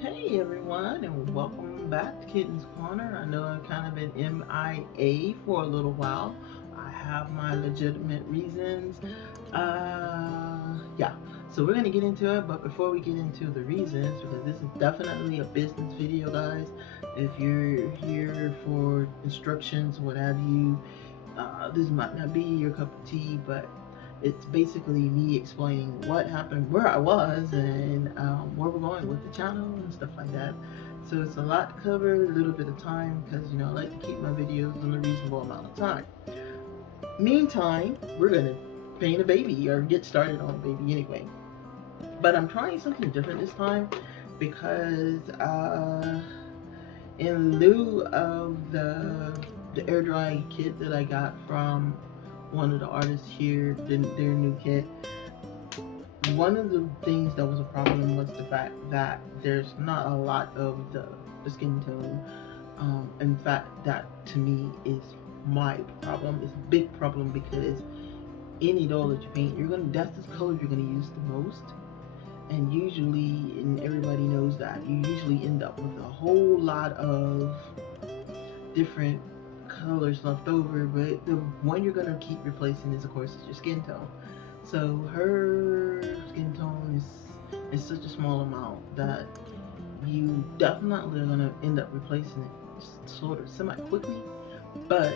Hey everyone, and welcome back to Kitten's Corner. I know I've kind of been MIA for a little while. I have my legitimate reasons. Yeah, so we're gonna get into it, but before we get into the reasons, because this is definitely a business video, guys. If you're here for instructions, what have you, this might not be your cup of tea, but it's basically me explaining what happened, where I was, and where we're going with the channel and stuff like that. So it's a lot to cover, a little bit of time, because I like to keep my videos in a reasonable amount of time. Meantime, we're gonna paint a baby or get started on a baby anyway. But I'm trying something different this time because in lieu of the air dry kit that I got from one of the artists here, their new kit, one of the things that was a problem was the fact that there's not a lot of the skin tone. In fact, that to me is my problem. It's a big problem because any doll that you paint, that's the color you're gonna use the most. And usually, and everybody knows that, you usually end up with a whole lot of different colors left over, but the one you're gonna keep replacing is, of course, is your skin tone. So her skin tone is such a small amount that you definitely are gonna end up replacing it sort of semi quickly. But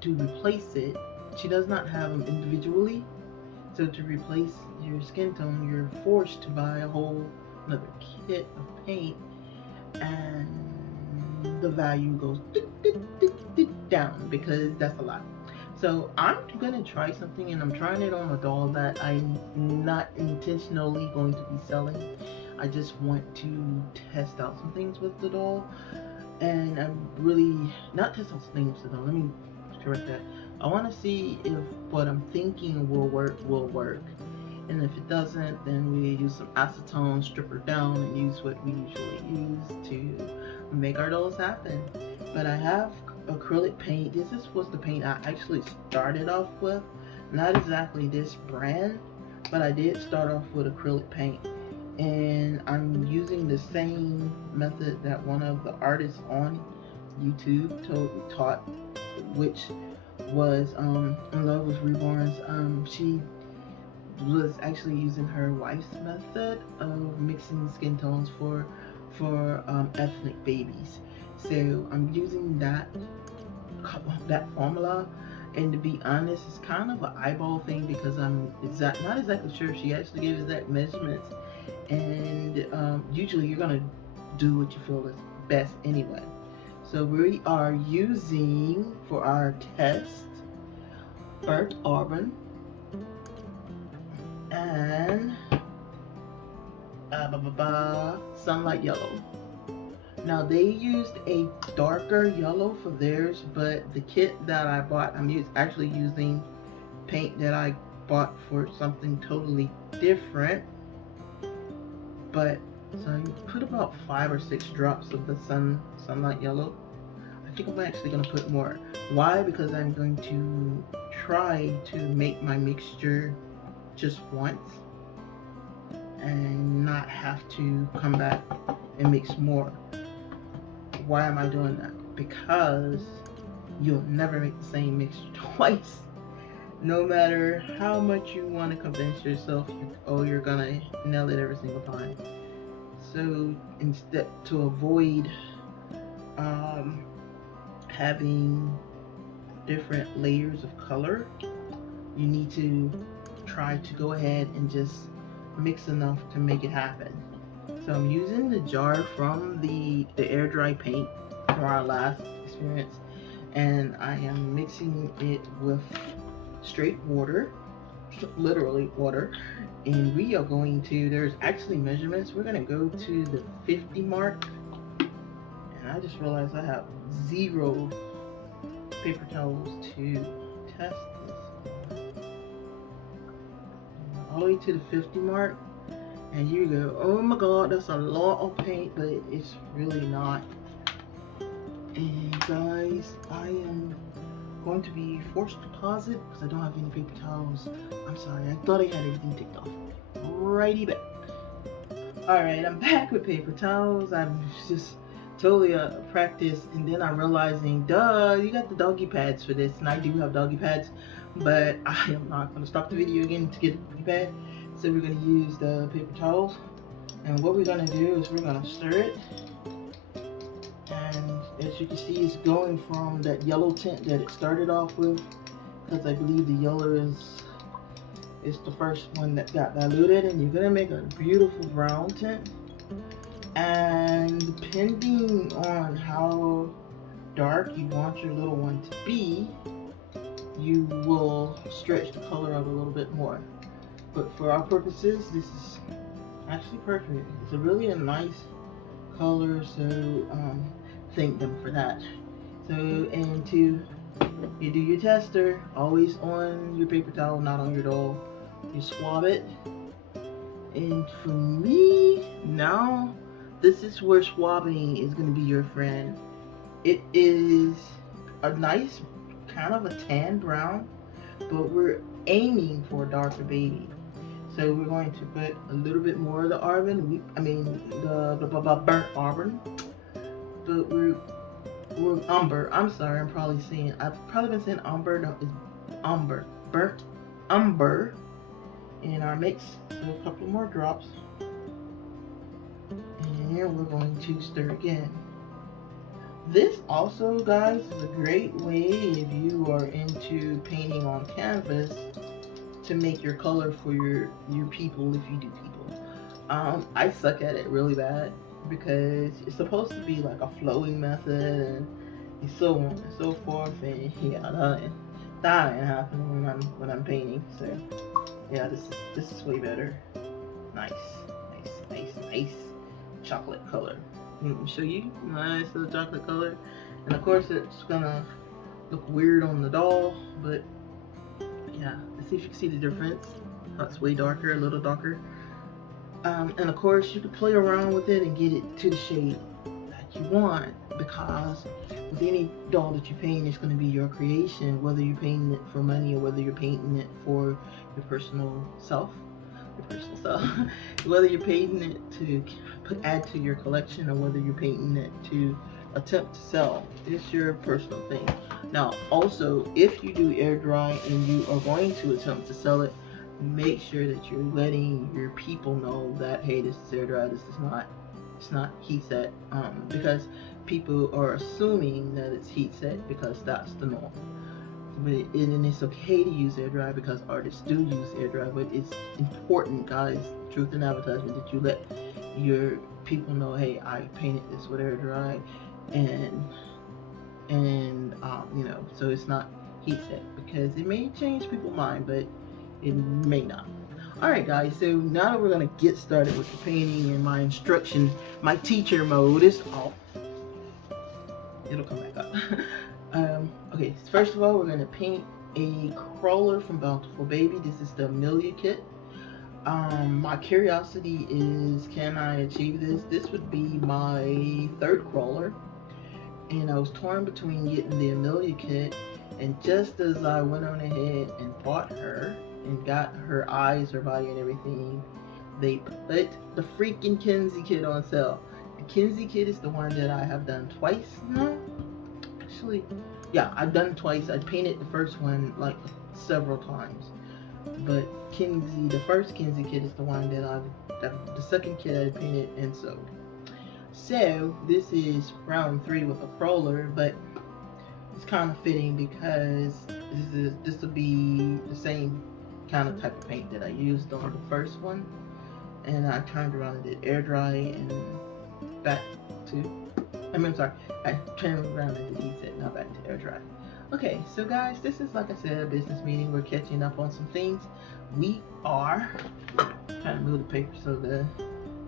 to replace it, she does not have them individually. So to replace your skin tone, you're forced to buy a whole another kit of paint, and the value goes down because that's a lot. So I'm gonna try something, and I'm trying it on a doll that I'm not intentionally going to be selling. I just want to test out some things with the doll, and I'm really not test out some things with the doll. Let me correct that. I want to see if what I'm thinking will work. And if it doesn't, then we use some acetone, strip her down, and use what we usually use to make our dolls happen. But I have acrylic paint. Was the paint I actually started off with. Not exactly this brand, but I did start off with acrylic paint. And I'm using the same method that one of the artists on YouTube taught, which was In Love with Reborns. She was actually using her wife's method of mixing skin tones for ethnic babies. So I'm using that formula, and to be honest, it's kind of an eyeball thing because I'm not exactly sure if she actually gave exact measurements. And usually you're gonna do what you feel is best anyway. So we are using for our test burnt auburn and sunlight yellow. Now they used a darker yellow for theirs, but the kit that I bought, actually using paint that I bought for something totally different. But so you put about 5 or 6 drops of the sunlight yellow. I think I'm actually gonna put more. Why? Because I'm going to try to make my mixture just once and not have to come back and mix more. Why am I doing that? Because you'll never make the same mixture twice. No matter how much you want to convince yourself you're gonna nail it every single time. So instead, to avoid having different layers of color, you need to try to go ahead and just mix enough to make it happen. So I'm using the jar from the air dry paint from our last experience, and I am mixing it with straight water, literally water. And we are going to, there's actually measurements. We're gonna go to the 50 mark, and I just realized I have 0 paper towels to test this. All the way to the 50 mark, and you go, oh my god, that's a lot of paint, but it's really not. And guys, I am going to be forced to pause it because I don't have any paper towels. I'm sorry, I thought I had everything ticked off. Righty back. Alright, I'm back with paper towels. I'm just totally practice, and then I'm realizing, duh, you got the doggy pads for this, and I do have doggy pads, but I am not going to stop the video again to get the doggy pad. So we're going to use the paper towels, and what we're going to do is we're going to stir it, and as you can see, it's going from that yellow tint that it started off with, because I believe the yellow is the first one that got diluted, and you're gonna make a beautiful brown tint. And depending on how dark you want your little one to be, you will stretch the color out a little bit more. But for our purposes, this is actually perfect. It's a nice color, so thank them for that. So, and to you do your tester, always on your paper towel, not on your doll. You swab it. And for me, now, this is where swabbing is going to be your friend. It is a nice, kind of a tan brown, but we're aiming for a darker baby. So we're going to put a little bit more of the the burnt auburn. But we're umber. I'm sorry, I've probably been saying umber. No, it's umber. Burnt umber in our mix. So a couple more drops. And we're going to stir again. This also, guys, is a great way if you are into painting on canvas to make your color for your people, if you do people. I suck at it really bad because it's supposed to be like a flowing method and so on and so forth, and yeah, that ain't happening when I'm painting. So yeah, this is way better. Nice chocolate color. Let me show you. Nice little chocolate color. And of course it's gonna look weird on the doll, but yeah, let's see if you can see the difference. Oh, it's way darker, a little darker. And of course you can play around with it and get it to the shade that you want, because with any doll that you paint, it's going to be your creation, whether you're painting it for money or whether you're painting it for your personal self. Whether you're painting it to add to your collection or whether you're painting it to attempt to sell, it's your personal thing. Now also, if you do air dry and you are going to attempt to sell it, make sure that you're letting your people know that, hey, this is air dry, it's not heat set, because people are assuming that it's heat set because that's the norm. And it's okay to use air dry because artists do use air dry, but it's important, guys, truth in advertisement, that you let your people know, hey, I painted this with air dry, and so it's not heat set, because it may change people's mind, but it may not. Alright guys, so now that we're going to get started with the painting, and my instruction, my teacher mode is off. It'll come back up. Okay, so first of all, we're going to paint a crawler from Bountiful Baby. This is the Amelia kit. My curiosity is, can I achieve this? This would be my third crawler, and I was torn between getting the Amelia kit, and just as I went on ahead and bought her and got her eyes, her body, and everything, they put the freaking Kenzie kit on sale. The Kenzie kit is the one that I have done twice now. Actually, yeah, I've done twice. I painted the first one like several times, but Kenzie, the first Kenzie kit is the one that the second kit I painted and sewed. So this is round 3 with a crawler, but it's kind of fitting because this will be the same kind of type of paint that I used on the first one, and I turned around and did air dry and back to, I turned around and did heat set, now back to air dry. Okay, so guys, this is, like I said, a business meeting. We're catching up on some things. We are trying to move the paper so the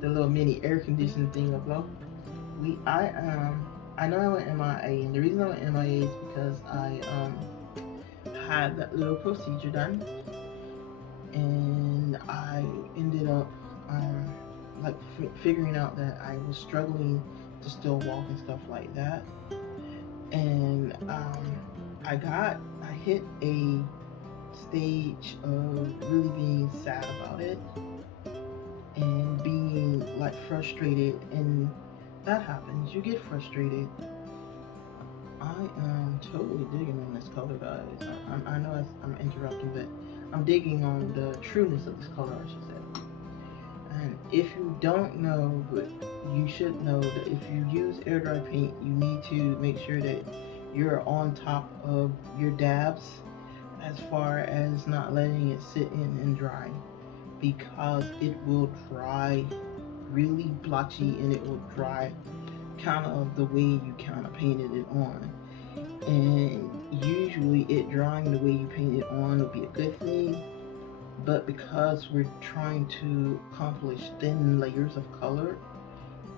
little mini air conditioning thing will go. I know I went MIA, and the reason I went MIA is because I had that little procedure done, and I ended up figuring out that I was struggling to still walk and stuff like that, and I hit a stage of really being sad about it and being get frustrated, and that happens. You get frustrated. I am totally digging on this color, guys. I know I'm interrupting, but I'm digging on the trueness of this color, I should say. And if you don't know, but you should know that if you use air dry paint, you need to make sure that you're on top of your dabs as far as not letting it sit in and dry, because it will dry really blotchy and it will dry kind of the way you kind of painted it on. And usually it drying the way you paint it on would be a good thing, but because we're trying to accomplish thin layers of color,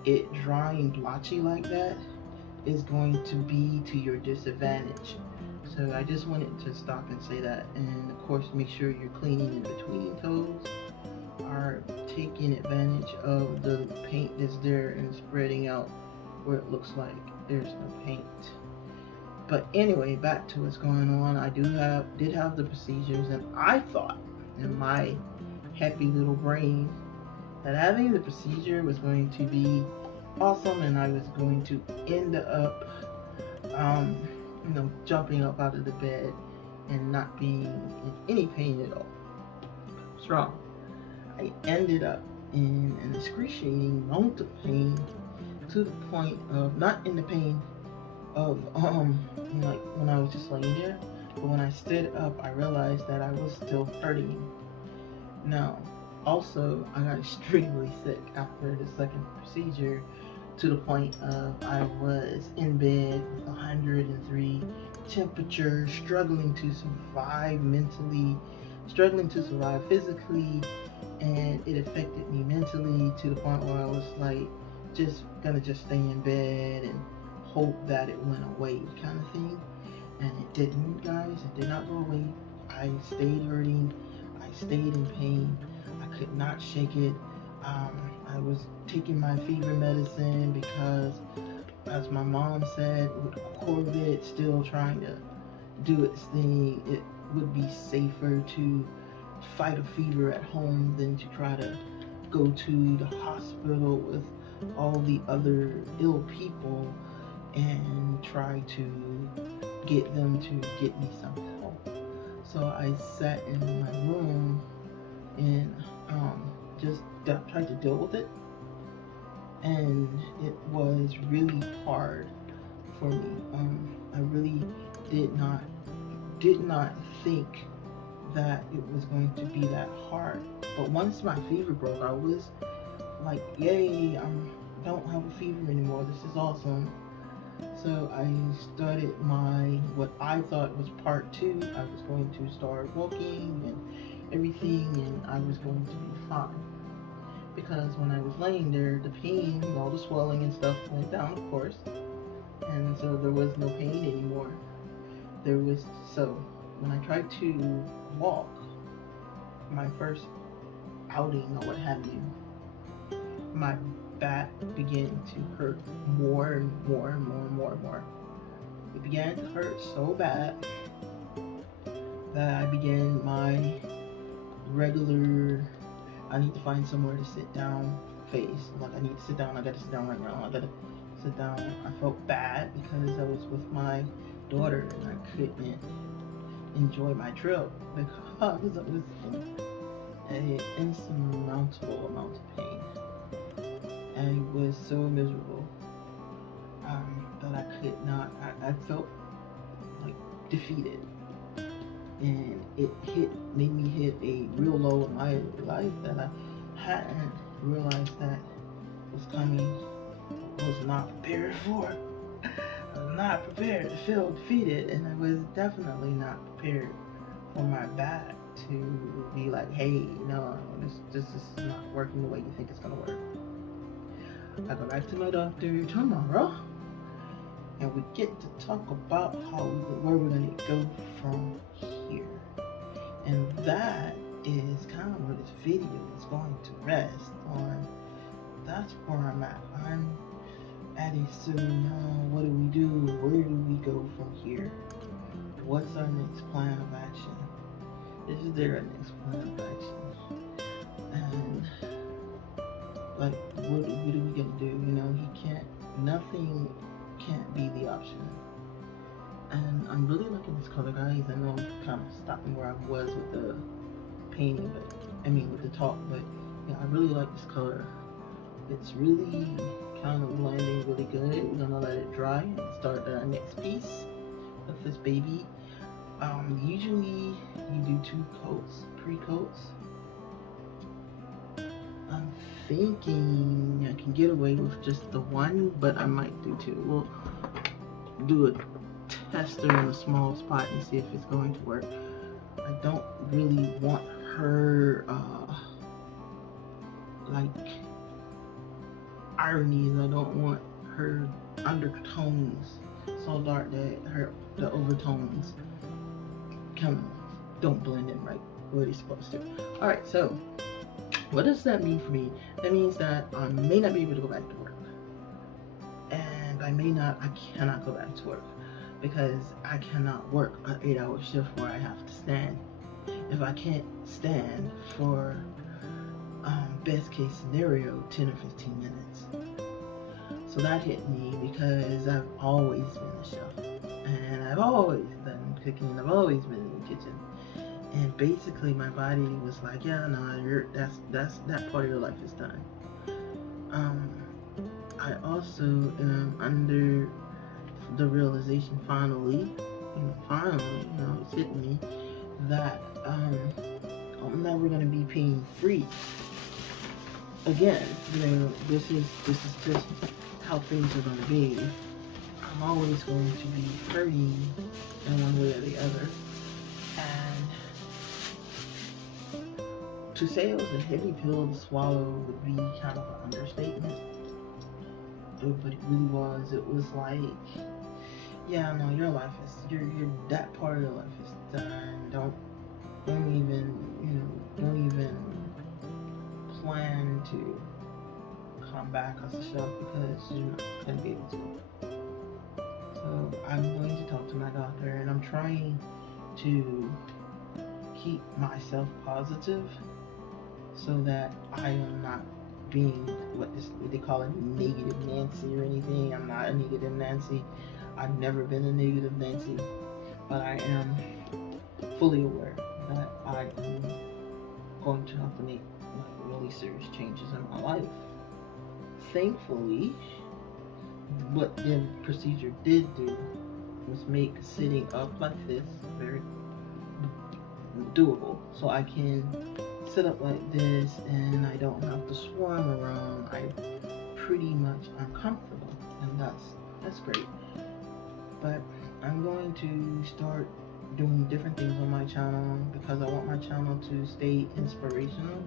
it drying blotchy like that is going to be to your disadvantage. So I just wanted to stop and say that. And of course, make sure you're cleaning in between coats, are taking advantage of the paint that's there and spreading out where it looks like there's no paint. But anyway, back to what's going on. I did have the procedures, and I thought in my happy little brain that having the procedure was going to be awesome, and I was going to end up jumping up out of the bed and not being in any pain at all. I was wrong. I ended up in an excruciating amount of pain, to the point of not in the pain of like when I was just laying there, but when I stood up, I realized that I was still hurting. Now, also, I got extremely sick after the second procedure, to the point of I was in bed with 103 temperature, struggling to survive mentally, struggling to survive physically, and it affected me mentally to the point where I was like just gonna stay in bed and hope that it went away, kind of thing. And it didn't, guys. It did not go away. I stayed hurting. I stayed in pain. I could not shake it. I was taking my fever medicine because, as my mom said, with COVID still trying to do its thing, it would be safer to fight a fever at home than to try to go to the hospital with all the other ill people and try to get them to get me some help. So I sat in my room and just tried to deal with it, and it was really hard for me. I really did not think that it was going to be that hard. But once my fever broke, I was like, yay, I don't have a fever anymore. This is awesome. So I started what I thought was part 2. I was going to start walking and everything, and I was going to be fine. Because when I was laying there, the pain, all the swelling and stuff went down, of course. And so there was no pain anymore. So when I tried to walk, my first outing or what have you, my back began to hurt more and more and more and more and more. It began to hurt so bad that I began my regular, I need to find somewhere to sit down phase. Like, I need to sit down, I gotta sit down right now, I gotta sit down. I felt bad because I was with my daughter and I couldn't enjoy my trip because I was in an insurmountable amount of pain. I was so miserable that I could not, I felt like defeated. And it made me hit a real low in my life that I hadn't realized that was coming. I was not prepared for. I was not prepared to feel defeated, and I was definitely not prepared for my back to be like, hey, no, this is not working the way you think it's gonna work. I go back to my doctor tomorrow, and we get to talk about where we're gonna go from here. And that is kind of where this video is going to rest on. That's where I'm at. I'm at a certain, what do we do? Where do we go from here? What's our next plan of action? Is there a next plan of action? And Like, what are we gonna do? You know, nothing can't be the option. And I'm really liking this color, guys. I know I'm kind of stopping where I was with the painting, with the talk, but yeah, I really like this color. It's really kind of blending really good. We're gonna let it dry and start the next piece of this baby. Usually you do 2 coats, pre-coats. I'm thinking I can get away with just the 1, but I might do 2. We'll do a tester in a small spot and see if it's going to work. I don't really want her like ironies. I don't want her undertones so dark that the overtones kind of don't blend in right where they're supposed to. Alright, so what does that mean for me? That means that I may not be able to go back to work. And I cannot go back to work because I cannot work an 8-hour shift where I have to stand. If I can't stand for best case scenario 10 or 15 minutes. So that hit me because I've always been a chef and I've always done cooking. I've always been in the kitchen, and basically my body was like, yeah, no, that part of your life is done. I also am under the realization finally, it's hitting me that I'm never gonna be pain free again. This is just how things are gonna be. I'm always going to be hurting in one way or the other, and to say it was a heavy pill to swallow would be kind of an understatement. But it really was. It was like, yeah, no, your life is that part of your life is done. Don't even plan to come back as a chef because you're not gonna be able to. So I'm going to talk to my doctor, and I'm trying to keep myself positive so that I am not being what they call a negative Nancy or anything. I'm not a negative Nancy. I've never been a negative Nancy, but I am fully aware that I am going to have to make really serious changes in my life. Thankfully, what the procedure did do was make sitting up like this very doable. So I can sit up like this and I don't have to swarm around. I'm comfortable, and that's great. But I'm going to start doing different things on my channel because I want my channel to stay inspirational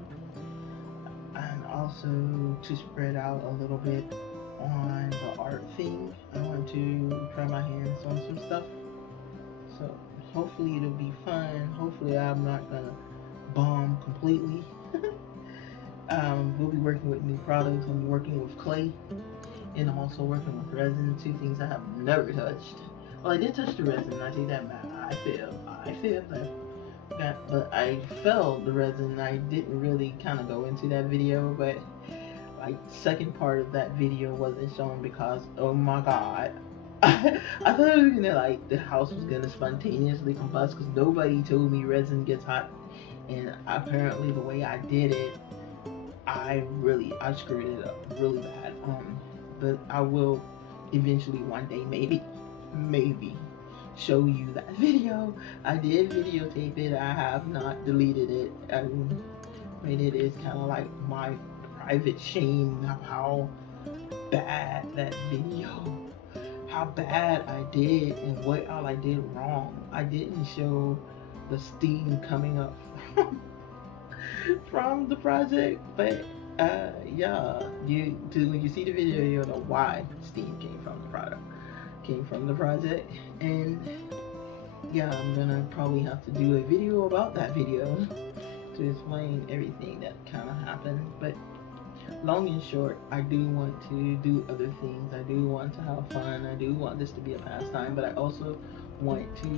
and also to spread out a little bit on the art thing. I want to try my hands on some stuff, so hopefully it'll be fun. Hopefully I'm not gonna bomb completely. We'll be working with new products. I'll be working with clay, and I'm also working with resin, 2 things I have never touched. Well, I did touch the resin, I take that back. I failed that, but I failed the resin. I didn't really kind of go into that video, but like second part of that video wasn't shown because, oh my god, I thought it was gonna, like, the house was gonna spontaneously combust because nobody told me resin gets hot, and apparently the way I did it, I screwed it up really bad. But I will eventually one day maybe show you that video. I did videotape it. I have not deleted it. I mean, it is kind of like my private shame of how bad that video, how bad I did and what all I did wrong. I didn't show the steam coming up from the project, but yeah, when you see the video, you'll know why steam came from the project. And yeah, I'm gonna probably have to do a video about that video to explain everything that kind of happened. But long and short, I do want to do other things. I do want to have fun. I do want this to be a pastime, but I also want to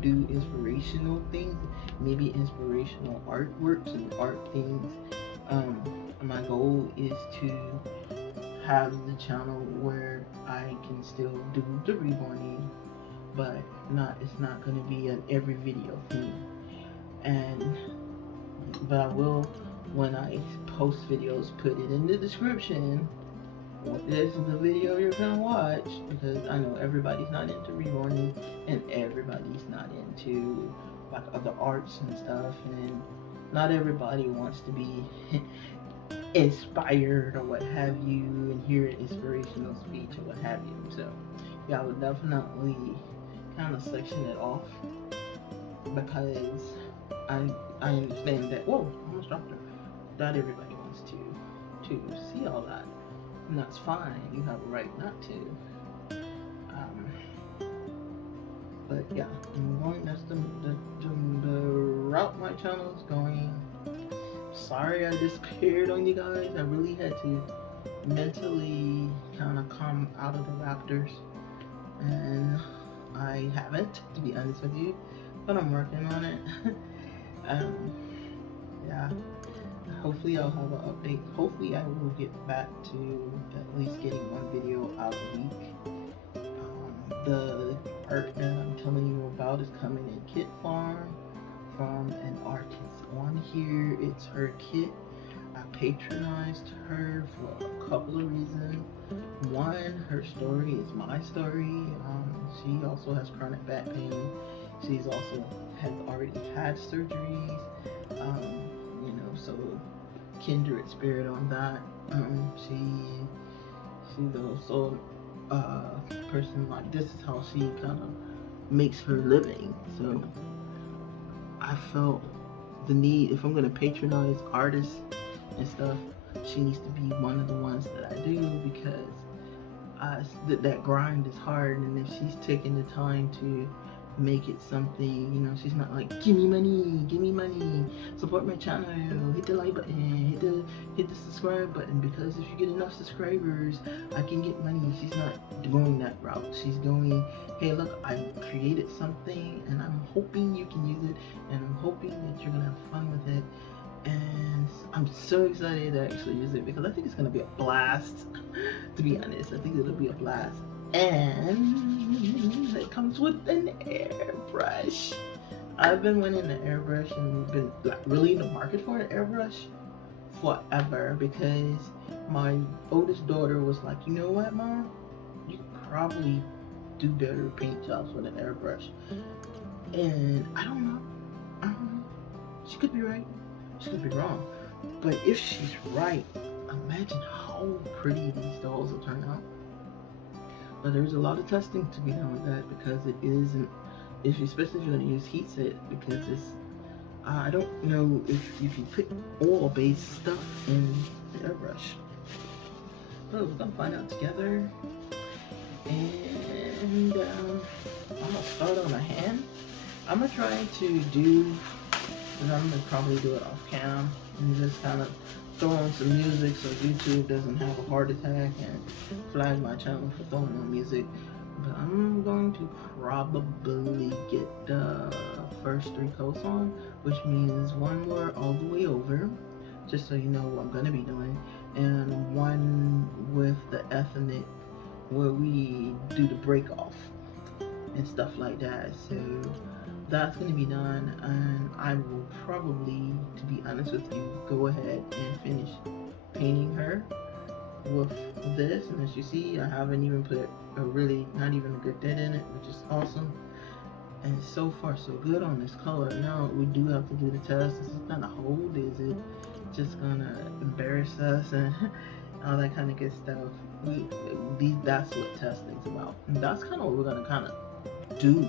do inspirational things, maybe inspirational artworks and art things My goal is to have the channel where I can still do the reborning, but it's not going to be an every video thing. But I will, when I post videos, put it in the description. This is the video you're gonna watch, because I know everybody's not into reborning and everybody's not into like other arts and stuff, and not everybody wants to be inspired or what have you and hear an inspirational speech or what have you. So yeah, I would definitely kind of section it off, because I understand that, whoa, I almost dropped her. Not everybody wants to see all that, and that's fine. You have a right not to. But yeah, I'm going. That's the route my channel is going. Sorry I disappeared on you guys. I really had to mentally kind of come out of the Raptors, and I haven't, to be honest with you, but I'm working on it. Yeah, hopefully I'll have an update. Hopefully I will get back to at least getting one video out a week. The art that I'm telling you about is coming in Kit Farm from an artist on here. It's her kit. I patronized her for a couple of reasons. One, her story is my story. She also has chronic back pain. She's also has already had surgeries. So kindred spirit on that. She's also person, like, this is how she kind of makes her living. So I felt the need, if I'm gonna patronize artists and stuff, she needs to be one of the ones that I do, because that grind is hard, and if she's taking the time to make it something, she's not like, give me money, support my channel, hit the like button, hit the subscribe button, because if you get enough subscribers I can get money. She's not going that route. She's going, hey, look, I created something and I'm hoping you can use it, and I'm hoping that you're gonna have fun with it, and I'm so excited to actually use it, because I think it's gonna be a blast. To be honest, I think it'll be a blast. And it comes with an airbrush. I've been wanting an airbrush and been like really in the market for an airbrush forever, because my oldest daughter was like, you know what, Mom, you could probably do better paint jobs with an airbrush. And I don't know. She could be right, she could be wrong, but if she's right, imagine how pretty these dolls will turn out. But there's a lot of testing to be done with that, because it isn't, especially if you're going to use heat set, because it's, I don't know if you put oil-based stuff in the airbrush. So we're going to find out together. And I'm going to start on a hand. I'm going to try to do, and I'm going to probably do it off cam, and just kind of throw on some music so YouTube doesn't have a heart attack and flag my channel for throwing on music. But I'm going to probably get the first 3 coats on, which means 1 more all the way over, just so you know what I'm going to be doing, and 1 with the ethnic where we do the break off and stuff like that. So that's going to be done, and I will probably, to be honest with you, go ahead and finish painting her with this. And as you see, I haven't even put not even a good dent in it, which is awesome. And so far so good on this color. Now we do have to do the test. This is kind of hold. Is it just gonna embarrass us and all that kind of good stuff? That's what testing's about, and that's kind of what we're gonna kind of do.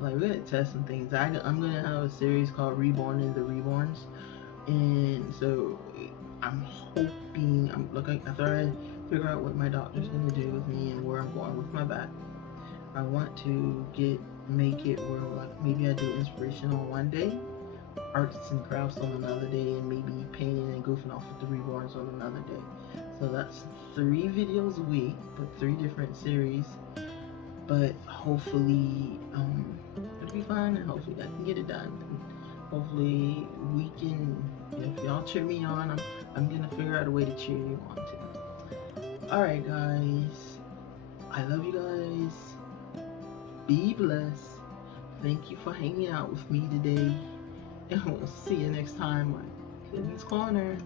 Like, we're gonna test some things. I'm gonna have a series called Reborning the Reborns, and so I'm hoping, after I figure out what my doctor's gonna do with me and where I'm going with my back, I want to make it where, like, maybe I do inspirational one day, arts and crafts on another day, and maybe painting and goofing off with the reborns on another day. So that's 3 videos a week, but 3 different series. But hopefully it'll be fun, and hopefully I can get it done. And hopefully we can If y'all cheer me on, I'm gonna figure out a way to cheer you on too. Alright guys. I love you guys. Be blessed. Thank you for hanging out with me today. And we'll see you next time on Clinton's Corner.